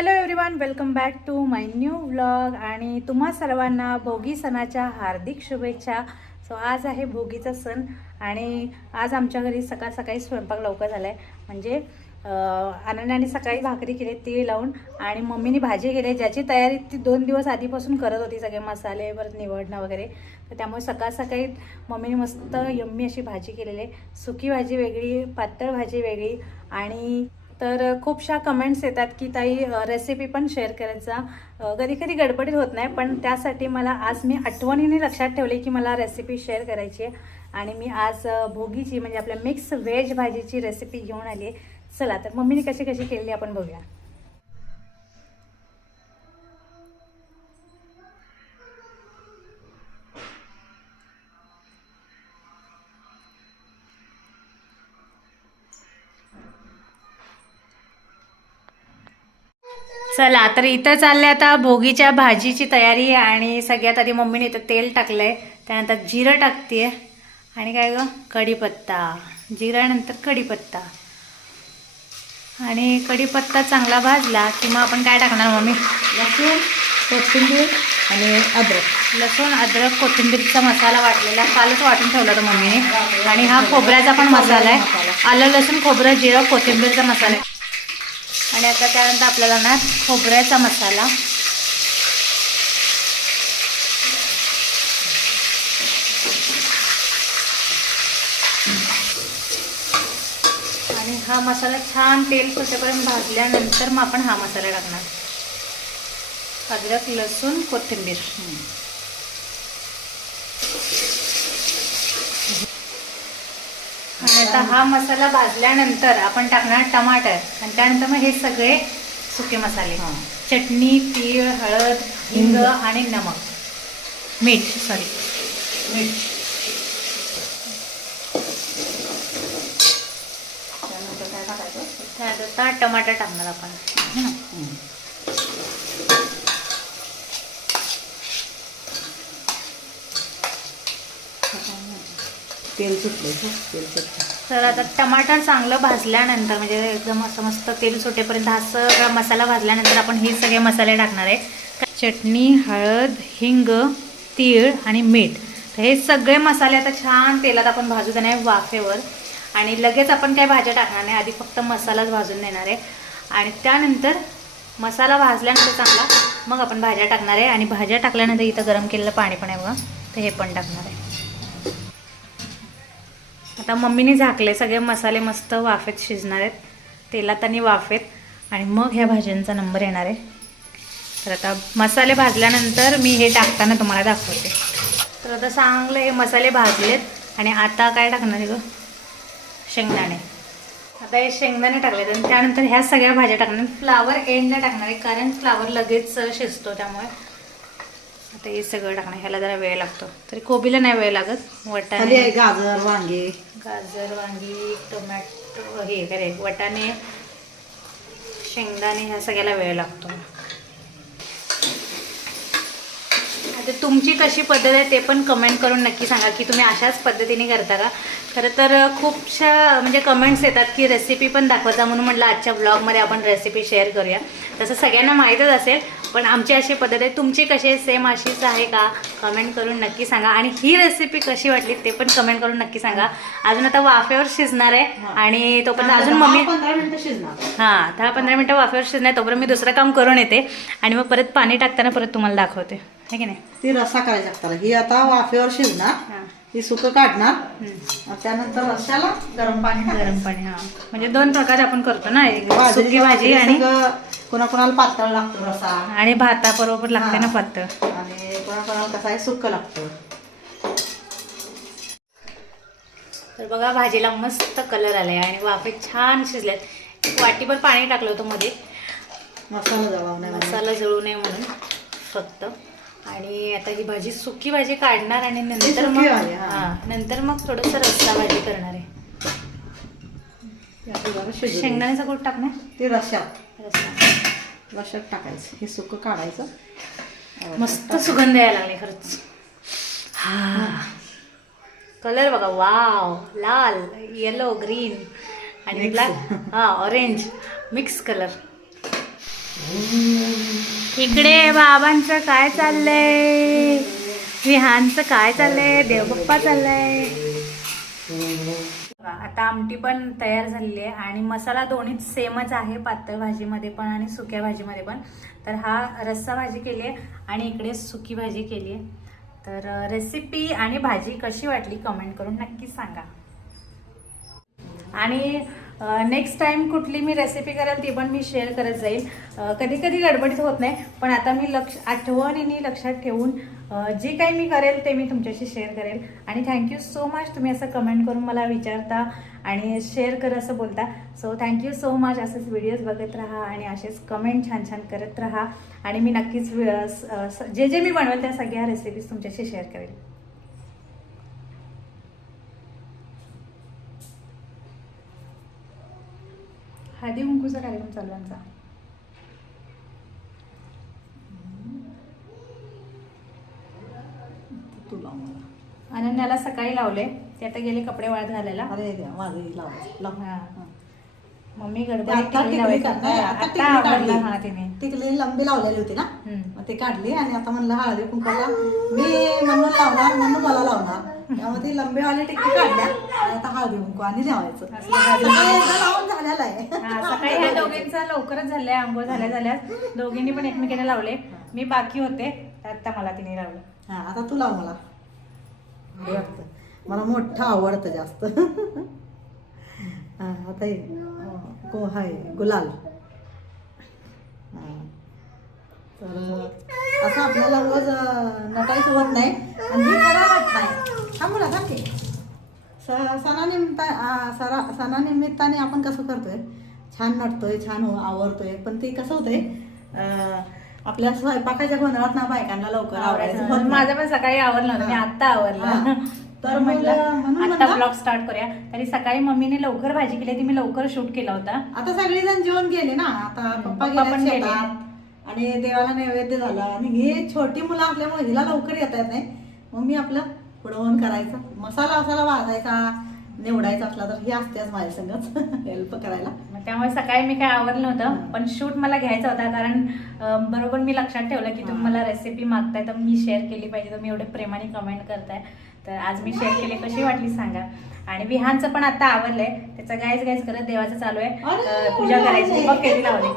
Hello everyone welcome back to my new vlog आणि तुम्हा सर्वांना भोगी सणाच्या हार्दिक शुभेच्छा. सो आज आहे भोगीचा सण आणि आज आमच्या घरी सकाळ सकाळी स्वयंपाक लवकर झाला आहे म्हणजे आनंदाने अनन्याने सकाळी भाकरी केली तीळ लावून आणि मम्मीने भाजी केली ज्याची तयारी ती दोन दिवस आधीपासून करत होती सगळे मसाले परत निवडणं वगैरे. तर त्यामुळे सकाळ सकाळी मम्मीने मस्त यम्मी अशी भाजी केलेली आहे. सुकी भाजी वेगळी पातळ भाजी वेगळी आणि तर खूपशा कमेंट्स येतात की ताई रेसिपी पण शेअर करायचा. कधी कधी गडबडीत होत नाही पण त्यासाठी मला आज मी आठवणीने लक्षात ठेवले की मला रेसिपी शेअर करायची आहे. आणि मी आज भोगीची म्हणजे आपल्या मिक्स व्हेज भाजीची रेसिपी घेऊन आली आहे. चला तर मम्मीने कशी कशी केलेली आपण बघूया. चला तर इथं चाललंय आता भोगीच्या भाजीची तयारी आणि सगळ्यात आधी मम्मीने इथं तेल टाकलंय. त्यानंतर जिरं टाकते आणि काय ग? कढीपत्ता. जिऱ्यानंतर कढीपत्ता. आणि कढीपत्ता चांगला भाजला की मग आपण काय टाकणार मम्मी? लसूण कोथिंबीर आणि अद्रक. लसूण अद्रक कोथिंबीरचा मसाला वाटलेला. कालच वाटून ठेवला होता मम्मीने. आणि हा खोबऱ्याचा पण मसाला आहे. आलं लसूण खोबरं जिरं कोथिंबीरचा मसाला आहे. आणि आता त्यानंतर आपल्याला ना खोबऱ्याचा मसाला. आणि हा मसाला छान तेल सुटेपर्यंत भाजल्यानंतर मग आपण हा मसाला टाकणार. अद्रक लसूण कोथिंबीर. आता हा मसाला भाजल्यानंतर आपण टाकणार टमाटर. आणि त्यानंतर मग हे सगळे सुके मसाले. हां. चटणी तीळ हळद हिंग. आणि नमक. मीठ सॉरी मीठ. त्यानंतर काय टाकायचं? त्यानंतर टमाटर टाकणार आपण है ना? हं. तेल सुटले तेल सुटलं तर आता टमाटर चांगलं भाजल्यानंतर म्हणजे एकदम असं मस्त तेल सुटेपर्यंत हा सगळा मसाला भाजल्यानंतर आपण हे सगळे मसाले टाकणार आहे. चटणी हळद हिंग तीळ आणि मीठ. तर हे सगळे मसाले आता छान तेलात आपण भाजू देणार आहे वाफेवर. आणि लगेच आपण काही भाज्या टाकणार नाही आधी फक्त मसालाच भाजून देणार आहे. आणि त्यानंतर मसाला भाजल्यानंतर चांगला मग आपण भाज्या टाकणार आहे. आणि भाज्या टाकल्यानंतर इथं गरम केलेलं पाणी पण आहे बघा तर हे पण टाकणार आहे. आता मम्मीने झाकले सगळे मसाले मस्त वाफेत शिजणार आहेत. तेलात आणि वाफेत. आणि मग ह्या भाज्यांचा नंबर येणार आहे. तर आता मसाले भाजल्यानंतर मी हे टाकताना तुम्हाला दाखवते. तर आता चांगलं हे मसाले भाजलेत. आणि आता काय टाकणार आहे ग? शेंगदाणे. आता हे शेंगदाणे टाकलेत. आणि त्यानंतर ह्या सगळ्या भाज्या टाकणार फ्लावर एंडला टाकणार आहे कारण फ्लावर लगेच शिजतो त्यामुळे. आता हे सगळं टाकणार ह्याला जरा वेळ लागतो. तरी कोबीला नाही वेळ लागत. खाली वटाणे गाजर वांगे. गाजर वांगी टोमॅटो हे करे वटाणे शेंगदाणे ह्या सगळ्याला वेळ लागतो. आता तुमची कशी पद्धत आहे ते पण कमेंट करून नक्की सांगा की तुम्ही अशाच पद्धतीने करता का? खरं तर खूपशा म्हणजे कमेंट्स येतात की रेसिपी पण दाखवता म्हणून म्हटलं आजच्या ब्लॉगमध्ये आपण रेसिपी शेअर करूया. तसं सगळ्यांना माहीतच असेल पण आमची अशी पद्धत आहे तुमची कशी आहे सेम अशीच आहे का? कमेंट करून नक्की सांगा. आणि ही रेसिपी कशी वाटली ते पण कमेंट करून नक्की सांगा. अजून आता वाफेवर शिजणार आहे. आणि तोपर्यंत अजून मम्मी दहा पंधरा मिनिटं शिजणार. हां दहा पंधरा मिनटं वाफेवर शिजणार तोपर्यंत मी दुसरं काम करून येते. आणि मग परत पाणी टाकताना परत तुम्हाला दाखवते. है की नाही? ती रस्सा करायचा त्याला ही आता वाफेवर शिजणार. हां. ही सुकं काढणार. आणि त्यानंतर रस्स्याला गरम पाणी. गरम पाणी हा. म्हणजे दोन प्रकारे आपण करतो ना एक सुकी भाजी आणि कोणाकोणाला पातळ लागतो रसा आणि भाताबरोबर लागते ना. पातळ. आणि कोणाकोणाला कसं आहे सुक्क लागतं. तर बघा भाजीला मस्त कलर आलाय आणि वाफे छान शिजल्यात एक वाटीभर पाणी टाकलं होतं मध्ये. मसाला. मसाला जळू नये म्हणून फक्त. आणि आता ही भाजी सुकी भाजी काढणार आणि नंतर मग हा. नंतर मग थोडंसं रस्सा भाजी करणार आहे. शेंगदाण्याचा कूट टाकणार ती रश्यात रस्सा. रश्यात टाकायचं. हे सुकं काढायचं. मस्त सुगंध यायला लागले खरंच. हा. कलर बघा वाव. लाल येलो ग्रीन आणि. ब्लॅक हा ऑरेंज मिक्स कलर इकडे बाबांचं काय चाललंय? विहानचं काय चाललंय? देवबाप्पा चाललंय. आता आमटी पण तयार झालेली आहे आणि मसाला दोन्हीच सेमच आहे पातळ भाजीमध्ये पण आणि सुक्या भाजीमध्ये पण. तर हा रस्सा भाजी केली आहे आणि इकडे सुकी भाजी केली आहे. तर रेसिपी आणि भाजी कशी वाटली कमेंट करून नक्की सांगा. आणि नेक्स्ट टाइम कुठली मी रेसिपी करेल ती पण मी शेअर करत जाईल. कधी कधी गडबडीत होत नाही पण आता मी लक्ष आठवणीने लक्षात ठेवून जे काही मी करेल ते मी तुमच्याशी शेअर करेल. आणि थँक्यू सो मच तुम्ही असं कमेंट करून मला विचारता आणि शेअर कर असं बोलता. So thank you so much असेच व्हिडिओज बघत राहा आणि असेच कमेंट छान छान करत राहा. आणि मी नक्कीच जे जे मी बनवेल त्या सगळ्या रेसिपीज तुमच्याशी शेअर करेल. हळदी कुंकूचा कार्यक्रम चालू आमचा. मला. अनन्याला सकाळी लावले ते आता गेले कपडे वाळत घालायला. अरे देवा, माझंही लावायचं लाव. हा. मम्मी गडबड आता टिकली का? नाही, आता टिकली आवडला. काढली. हा तिने. टिकली लंबी लावलेली होती ना? हम्म. मग ते काढली आणि आता म्हणलं हळदी कुंकाला मी म्हणून लावणार म्हणून मला लावणार. त्यामुळे ती लंबीवाली टिकली काढल्या आणि आता हळदी कुंकू आणि लावायचं एकदा लावून झालेलं आहे हा, सकाळी ह्या दोघींचा लवकरच झालंय आंघोळ झाल्या झाल्या. दोघींनी पण एकमेकीने लावले. मी बाकी होते आता मला तिने लावलं. हा आता तू लाव मला. भारी वाटतं. मला मोठं आवडतं जास्त. हा आता हे गो हाय गुलाल. हा. तर असं आपल्याला रोज अं, नटायचं होत नाही आणि मी करायलाच नाही. थांबू ना थांब की. स- सणानिमित्ता आ, सरा सणानिमित्ताने आपण कसं करतोय छान नटतोय छान हो- आवरतोय. पण ते कसं होतंय आपल्या स्वयंपाकाच्या गोंधळात ना बायकांना लवकर नाही. माझं पण सकाळी आवरलं होतं. मी. आत्ता. आवरलं. तर आता ब्लॉग स्टार्ट करूया. तरी सकाळी मम्मीने लवकर भाजी केली ती मी लवकर शूट केला होता. आता सगळेजण जेवण गेले ना. आता पप्पा पण गेले. आणि देवाला नैवेद्य झाला. आणि हे छोटी मुलं असल्यामुळे हिला लवकर येता नाही. मग मी आपलं पुढवून करायचं. मसाला मसाला भाजायचा. निवडायचा असला तर हे असतेच माझ्या संगच. हेल्प करायला. मग त्यामुळे सकाळी मी काय आवरलं नव्हतं पण शूट मला घ्यायचा होता कारण बरोबर मी लक्षात ठेवलं की तुम्ही. मला रेसिपी मागताय तर मी शेअर केली पाहिजे तुम्ही एवढे प्रेमाने कमेंट करताय. तर आज मी शेअर केली कशी वाटली सांगा. आणि विहानचं पण आता आवडलंय त्याचं गायच गायच करत देवाचं चालू आहे. पूजा करायची. बघ किती लावली.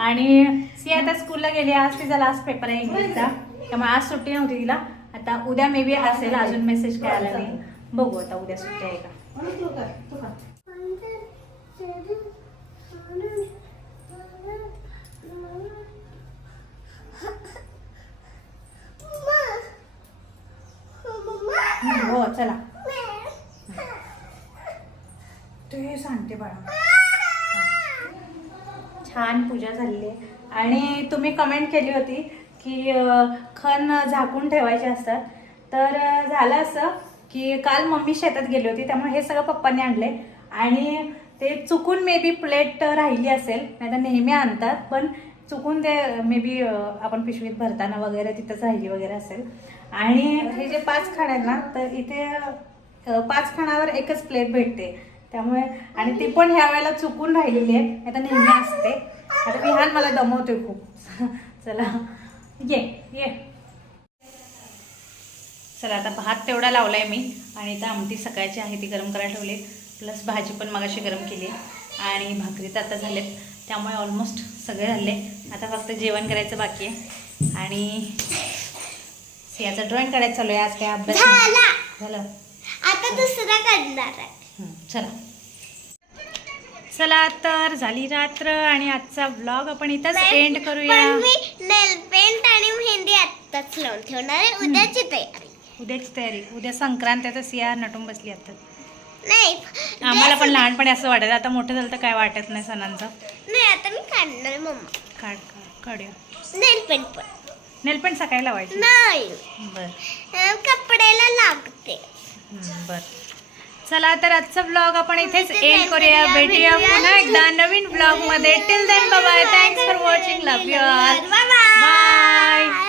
आणि सी आता स्कूलला गेली आज तिचा लास्ट पेपर आहे इंग्लिशचा त्यामुळे आज सुट्टी नव्हती तिला. आता उद्या मे बी असेल अजून मेसेज काय आला नाही बघू आता उद्या सुट्टी आहे का. हो चला. ते सांगते बाळा. छान पूजा झालेली आहे. आणि तुम्ही कमेंट केली होती की खण झाकून ठेवायचे असतात. तर झालं असं. की काल मम्मी शेतात गेली होती त्यामुळे हे सगळं पप्पांनी आणले. आणि ते चुकून मे बी प्लेट राहिली असेल नाही तर नेहमी आणतात पण चुकून ते मे बी आपण पिशवीत भरताना वगैरे तिथंच राहिली वगैरे असेल. आणि हे जे पाच खाण आहेत ना तर इथे पाच खाणावर एकच प्लेट भेटते. त्यामुळे आणि ती पण ह्या वेळेला चुकून राहिलेली आहे नाही तर नेहमी असते. आता विहान मला दमवतोय खूप. चला ये ये. चला आता भात तेवढा लावलाय मी. आणि आता आमटी सकाळची आहे ती गरम करायला ठेवली प्लस भाजी पण मगाशी गरम केली. आहे आणि भाकरी तर आता झालेत. त्यामुळे ऑलमोस्ट सगळे झाले. आता फक्त जेवण करायचं बाकी आहे. आणि सियाचं ड्रॉइंग काढायचं चालू आहे. आज काय अभ्यास. झाला. आता दुसरा काढणार आहे. चला. चला तर झाली रात्र आणि आजचा ब्लॉग आपण इथंच एंड करूया. मी नेल पेंट आणि मेहंदी आत्ताच लावून ठेवणार आहे. उद्याची तयारी उद्याची तयारी. उद्या संक्रांत आहे तर सिया नटून बसली आता. नाही आम्हाला पण लहानपणी असं वाटायचं आता मोठं झालं तर काय वाटत नाही सणांचं. नाही आता मी काढणार मम्मा. काढ काढ काढूया. नेल पेंट पण. नेलपेंट सकाळी लावायची? नाही. बर. अं, कपड्याला लागते. बर. चला तर आजचा ब्लॉग आपण इथेच इथे एंड करूया. भेटूया. पुन्हा एकदा नवीन ब्लॉगमध्ये till then bye thanks for watching love you all bye. Bye